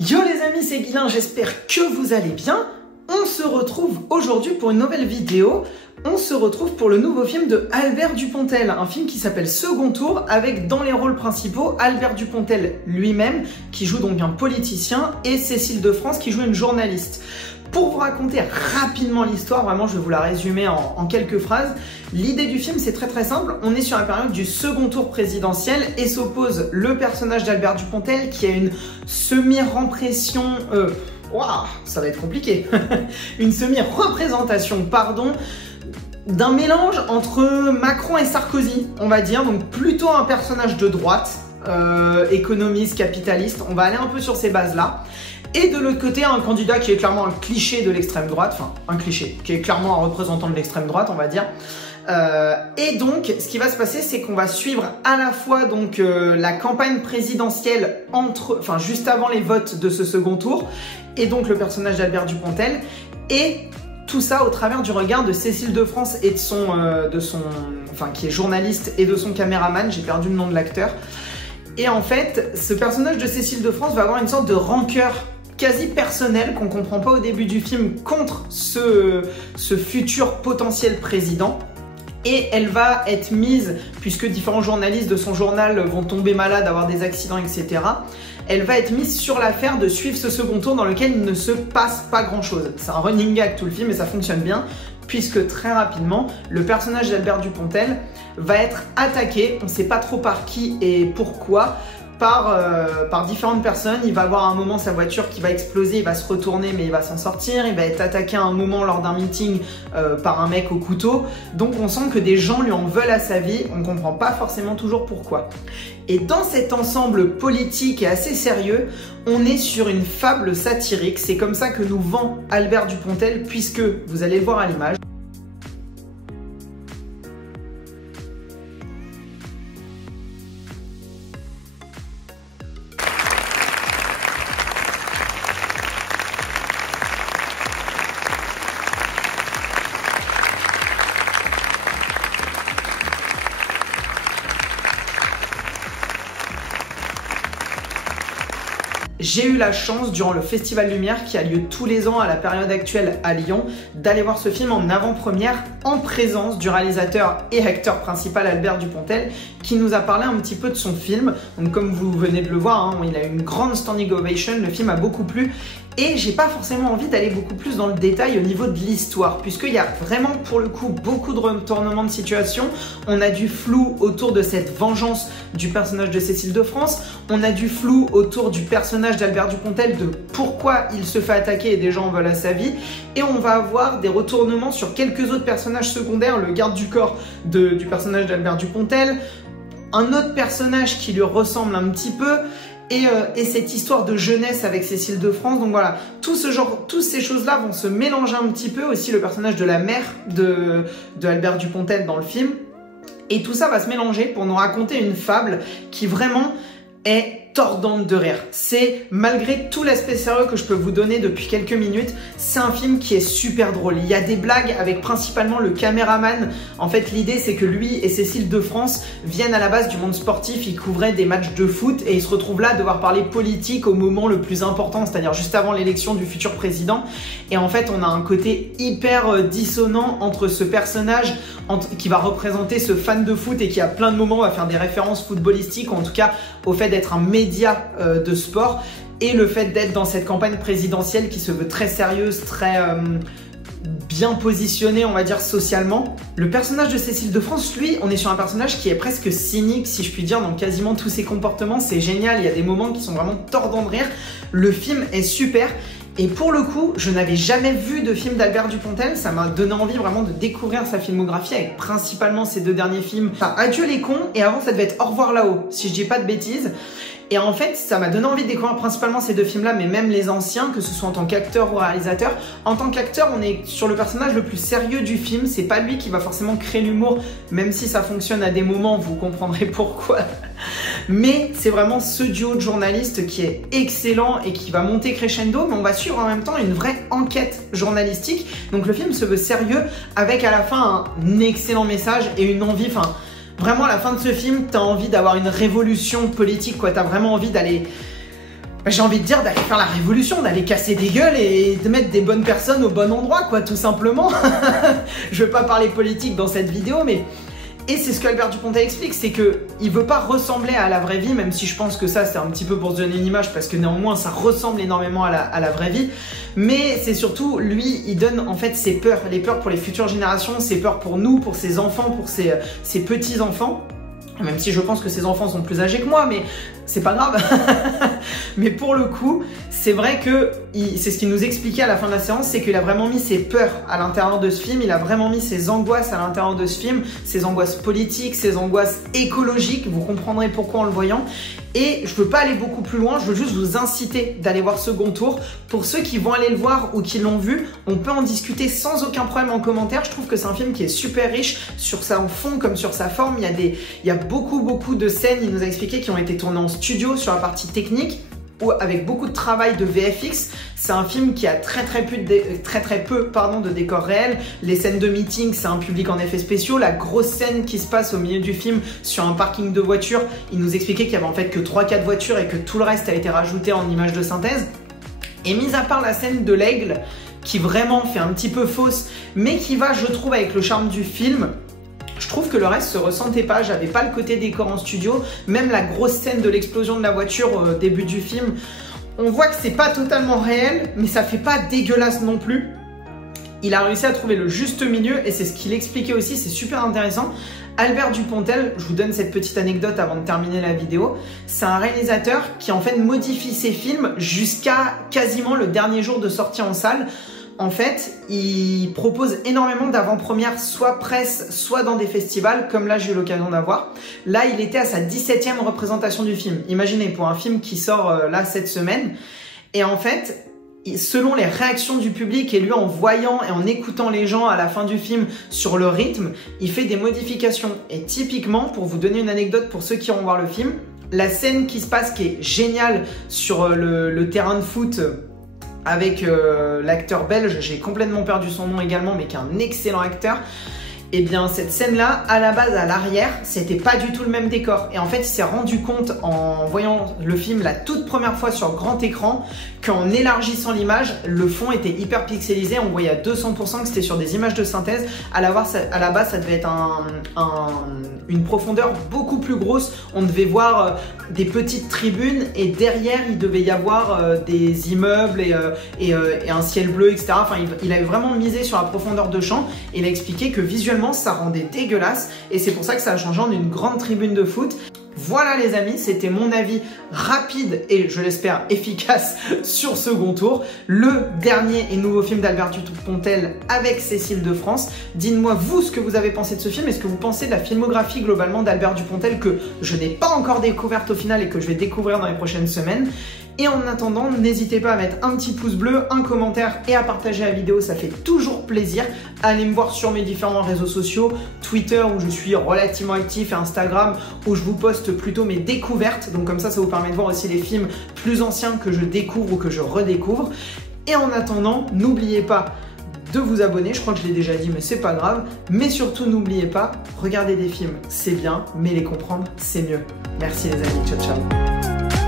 Yo les amis, c'est Guilin, j'espère que vous allez bien. On se retrouve aujourd'hui pour une nouvelle vidéo. On se retrouve pour le nouveau film de Albert Dupontel, un film qui s'appelle Second Tour, avec dans les rôles principaux Albert Dupontel lui-même, qui joue donc un politicien, et Cécile de France, qui joue une journaliste. Pour vous raconter rapidement l'histoire, vraiment je vais vous la résumer en quelques phrases. L'idée du film c'est très simple, on est sur la période du second tour présidentiel et s'oppose le personnage d'Albert Dupontel qui a une semi-représentation, ça va être compliqué, une semi-représentation, pardon, d'un mélange entre Macron et Sarkozy, on va dire, donc plutôt un personnage de droite, économiste, capitaliste, on va aller un peu sur ces bases-là. Et de l'autre côté, un candidat qui est clairement un cliché de l'extrême droite, enfin un cliché, qui est clairement un représentant de l'extrême droite, on va dire. Et donc, ce qui va se passer, c'est qu'on va suivre à la fois donc la campagne présidentielle juste avant les votes de ce second tour, et donc le personnage d'Albert Dupontel, et tout ça au travers du regard de Cécile de France et qui est journaliste, et de son caméraman, j'ai perdu le nom de l'acteur. Et en fait, ce personnage de Cécile de France va avoir une sorte de rancœur quasi personnelle qu'on comprend pas au début du film contre ce futur potentiel président. Et elle va être mise, puisque différents journalistes de son journal vont tomber malades, avoir des accidents, etc. Elle va être mise sur l'affaire de suivre ce second tour dans lequel il ne se passe pas grand chose. C'est un running gag tout le film et ça fonctionne bien, puisque très rapidement, le personnage d'Albert Dupontel va être attaqué, on ne sait pas trop par qui et pourquoi, par différentes personnes. Il va avoir un moment sa voiture qui va exploser, il va se retourner mais il va s'en sortir, il va être attaqué à un moment lors d'un meeting par un mec au couteau. Donc on sent que des gens lui en veulent à sa vie, on ne comprend pas forcément toujours pourquoi. Et dans cet ensemble politique et assez sérieux, on est sur une fable satirique, c'est comme ça que nous vend Albert Dupontel, puisque vous allez le voir à l'image. J'ai eu la chance, durant le Festival Lumière qui a lieu tous les ans à la période actuelle à Lyon, d'aller voir ce film en avant-première en présence du réalisateur et acteur principal Albert Dupontel, qui nous a parlé un petit peu de son film. Donc comme vous venez de le voir, hein, il a eu une grande standing ovation, le film a beaucoup plu. Et j'ai pas forcément envie d'aller beaucoup plus dans le détail au niveau de l'histoire, puisqu'il y a vraiment pour le coup beaucoup de retournements de situation. On a du flou autour de cette vengeance du personnage de Cécile de France, on a du flou autour du personnage d'Albert Dupontel, de pourquoi il se fait attaquer et des gens en veulent à sa vie, et on va avoir des retournements sur quelques autres personnages secondaires, le garde du corps du personnage d'Albert Dupontel, un autre personnage qui lui ressemble un petit peu, et cette histoire de jeunesse avec Cécile de France. Donc voilà, toutes ces choses-là vont se mélanger un petit peu, aussi le personnage de la mère de Albert Dupontel dans le film. Et tout ça va se mélanger pour nous raconter une fable qui vraiment est tordante de rire. C'est, malgré tout l'aspect sérieux que je peux vous donner depuis quelques minutes, c'est un film qui est super drôle. Il y a des blagues avec principalement le caméraman. En fait, l'idée c'est que lui et Cécile de France viennent à la base du monde sportif, ils couvraient des matchs de foot et ils se retrouvent là à devoir parler politique au moment le plus important, c'est-à-dire juste avant l'élection du futur président. Et en fait, on a un côté hyper dissonant entre ce personnage qui va représenter ce fan de foot et qui à plein de moments va faire des références footballistiques, ou en tout cas au fait d'être un média de sport, et le fait d'être dans cette campagne présidentielle qui se veut très sérieuse, très bien positionnée, on va dire, socialement. Le personnage de Cécile de France, lui, on est sur un personnage qui est presque cynique, si je puis dire, dans quasiment tous ses comportements. C'est génial, il y a des moments qui sont vraiment tordants de rire. Le film est super. Et pour le coup, je n'avais jamais vu de film d'Albert Dupontel, ça m'a donné envie vraiment de découvrir sa filmographie avec principalement ses deux derniers films. Enfin, Adieu les cons, et avant ça devait être Au revoir là-haut, si je dis pas de bêtises. Et en fait, ça m'a donné envie de découvrir principalement ces deux films-là, mais même les anciens, que ce soit en tant qu'acteur ou réalisateur. En tant qu'acteur, on est sur le personnage le plus sérieux du film, c'est pas lui qui va forcément créer l'humour, même si ça fonctionne à des moments, vous comprendrez pourquoi. Mais c'est vraiment ce duo de journalistes qui est excellent et qui va monter crescendo, mais on va suivre en même temps une vraie enquête journalistique. Donc le film se veut sérieux, avec à la fin un excellent message et une envie, vraiment à la fin de ce film, t'as envie d'avoir une révolution politique, quoi. T'as vraiment envie d'aller j'ai envie de dire d'aller faire la révolution, d'aller casser des gueules et de mettre des bonnes personnes au bon endroit, quoi, tout simplement. Je veux pas parler politique dans cette vidéo, mais... Et c'est ce qu'Albert Dupontel explique, c'est qu'il veut pas ressembler à la vraie vie, même si je pense que ça c'est un petit peu pour se donner une image, parce que néanmoins ça ressemble énormément à la vraie vie. Mais c'est surtout, lui, il donne en fait ses peurs, les peurs pour les futures générations, ses peurs pour nous, pour ses enfants, pour ses petits-enfants. Même si je pense que ses enfants sont plus âgés que moi, mais c'est pas grave. Mais pour le coup, c'est vrai que c'est ce qu'il nous expliquait à la fin de la séance, c'est qu'il a vraiment mis ses peurs à l'intérieur de ce film, il a vraiment mis ses angoisses à l'intérieur de ce film, ses angoisses politiques, ses angoisses écologiques, vous comprendrez pourquoi en le voyant. Et je veux pas aller beaucoup plus loin, je veux juste vous inciter d'aller voir Second Tour. Pour ceux qui vont aller le voir ou qui l'ont vu, on peut en discuter sans aucun problème en commentaire. Je trouve que c'est un film qui est super riche sur son fond comme sur sa forme. Il y a beaucoup de scènes, il nous a expliqué, qui ont été tournées en studio sur la partie technique, avec beaucoup de travail de VFX. C'est un film qui a très peu de décors réels. Les scènes de meeting, c'est un public en effets spéciaux. La grosse scène qui se passe au milieu du film sur un parking de voitures, il nous expliquait qu'il y avait en fait que 3-4 voitures et que tout le reste a été rajouté en images de synthèse. Et mis à part la scène de l'aigle, qui vraiment fait un petit peu fausse, mais qui va, je trouve, avec le charme du film, je trouve que le reste se ressentait pas, j'avais pas le côté décor en studio, même la grosse scène de l'explosion de la voiture au début du film, on voit que c'est pas totalement réel, mais ça fait pas dégueulasse non plus. Il a réussi à trouver le juste milieu et c'est ce qu'il expliquait aussi, c'est super intéressant. Albert Dupontel, je vous donne cette petite anecdote avant de terminer la vidéo, c'est un réalisateur qui en fait modifie ses films jusqu'à quasiment le dernier jour de sortie en salle. En fait, il propose énormément d'avant-premières, soit presse, soit dans des festivals, comme là j'ai eu l'occasion d'avoir. Là, il était à sa 17e représentation du film. Imaginez, pour un film qui sort là cette semaine. Et en fait, selon les réactions du public et lui en voyant et en écoutant les gens à la fin du film sur le rythme, il fait des modifications. Et typiquement, pour vous donner une anecdote pour ceux qui vont voir le film, la scène qui se passe, qui est géniale sur le terrain de foot, avec l'acteur belge, j'ai complètement perdu son nom également, mais qui est un excellent acteur. Et bien cette scène-là, à la base, à l'arrière, c'était pas du tout le même décor. Et en fait, il s'est rendu compte en voyant le film la toute première fois sur grand écran qu'en élargissant l'image, le fond était hyper pixelisé. On voyait à 200% que c'était sur des images de synthèse. À la base, ça devait être une profondeur beaucoup plus grosse. On devait voir des petites tribunes et derrière, il devait y avoir des immeubles et un ciel bleu, etc. Enfin, il avait vraiment misé sur la profondeur de champ et il a expliqué que visuellement, ça rendait dégueulasse et c'est pour ça que ça a changé en une grande tribune de foot. Voilà les amis, c'était mon avis rapide et je l'espère efficace sur Second Tour, le dernier et nouveau film d'Albert Dupontel avec Cécile de France. Dites-moi vous ce que vous avez pensé de ce film et ce que vous pensez de la filmographie globalement d'Albert Dupontel que je n'ai pas encore découverte au final et que je vais découvrir dans les prochaines semaines. Et en attendant, n'hésitez pas à mettre un petit pouce bleu, un commentaire et à partager la vidéo, ça fait toujours plaisir. Allez me voir sur mes différents réseaux sociaux, Twitter où je suis relativement actif et Instagram où je vous poste plutôt mes découvertes. Donc comme ça vous permet de voir aussi les films plus anciens que je découvre ou que je redécouvre. Et en attendant, n'oubliez pas de vous abonner, je crois que je l'ai déjà dit mais c'est pas grave. Mais surtout n'oubliez pas, regarder des films c'est bien, mais les comprendre c'est mieux. Merci les amis, ciao ciao.